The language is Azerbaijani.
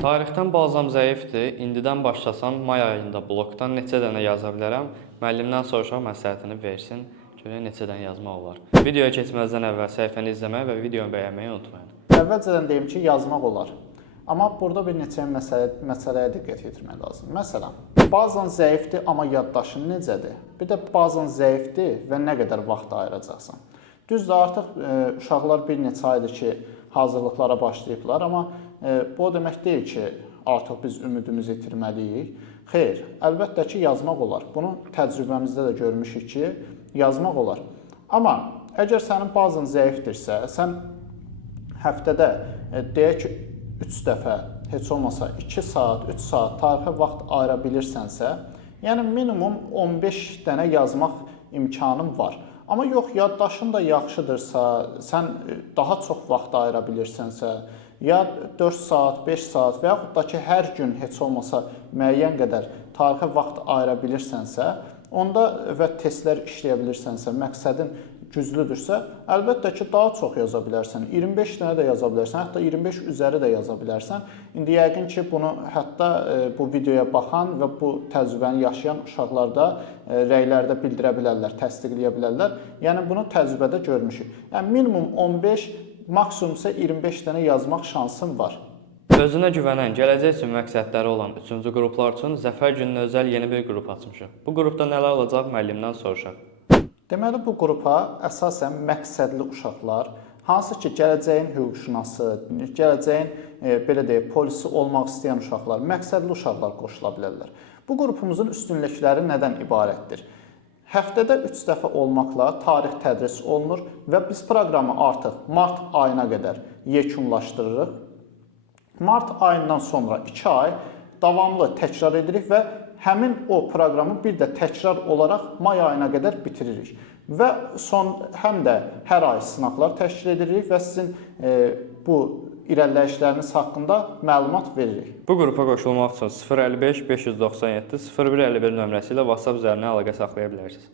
Tarixdən bazam zəifdir. İndidən başlasam may ayında blokdan neçə dənə yaza bilərəm? Müəllimdən soruşaq məsləhətini versin. Görək neçə dənə yazmaq olar. Videoya keçməzdən əvvəl səhifəni izləməyi və videonu bəyənməyi unutmayın. Əvvəlcədən deyim ki, yazmaq olar. Amma burada bir neçə məsələyə diqqət yetirmək lazımdır. Məsələn, bazan zəifdir, amma yaddaşın necədir? Bir də bazan zəifdir və nə qədər vaxt ayıracaqsan? Düzdür, artıq uşaqlar bir neçə aydır ki, hazırlıqlara başlayıblar, amma bu o demək deyil ki, artıq biz ümidimizi itirməliyik. Xeyr, əlbəttə ki, yazmaq olar. Bunu təcrübəmizdə də görmüşük ki, yazmaq olar. Amma əgər sənin bazan zəifdirsə, sən həftədə deyək ki, 3 dəfə, heç olmasa 2 saat, 3 saat tarixə vaxt ayıra bilirsənsə, yəni minimum 15 dənə yazmaq imkanın var. Amma yox, yaddaşın da yaxşıdırsa, sən daha çox vaxt ayıra bilirsənsə, ya 4 saat, 5 saat və yaxud da ki, hər gün heç olmasa müəyyən qədər tarixə vaxt ayıra bilirsənsə, onda və testlər işləyə bilirsənsə, məqsədin güclüdürsə, əlbəttə ki, daha çox yaza bilərsən. 25 dənə də yaza bilərsən, hətta 25 üzəri də yaza bilərsən. İndi yəqin ki, bunu hətta bu videoya baxan və bu təcrübəni yaşayan uşaqlar da rəylərdə bildirə bilərlər, təsdiqləyə bilərlər. Yəni, bunu təcrübədə görmüşük. Yəni, minimum 15, maksimum isə 25 dənə yazmaq şansın var. Özünə güvənən, gələcək üçün məqsədləri olan 3-cü qruplar üçün Zəfər gününə özəl yeni bir qrup açmışıq. Bu qrupda nələr olacaq müəllimdən soruşaq. Deməli, bu qrupa əsasən məqsədli uşaqlar, hansı ki, gələcəyin hüquqşünası, gələcəyin belə deyək, polisi olmaq istəyən uşaqlar, məqsədli uşaqlar qoşula bilərlər. Bu qrupumuzun üstünlükləri nədən ibarətdir? Həftədə 3 dəfə olmaqla tarix tədris olunur və biz proqramı artıq mart ayına qədər yekunlaşdırırıq. Mart ayından sonra 2 ay davamlı təkrar edirik və həmin o proqramı bir də təkrar olaraq may ayına qədər bitiririk. Və həm də hər ay sınaqlar təşkil edirik və sizin bu irəliləyişləriniz haqqında məlumat veririk. Bu qrupa qoşulmaq üçün 055 597 0151 nömrəsi ilə WhatsApp üzərindən əlaqə saxlaya bilərsiniz.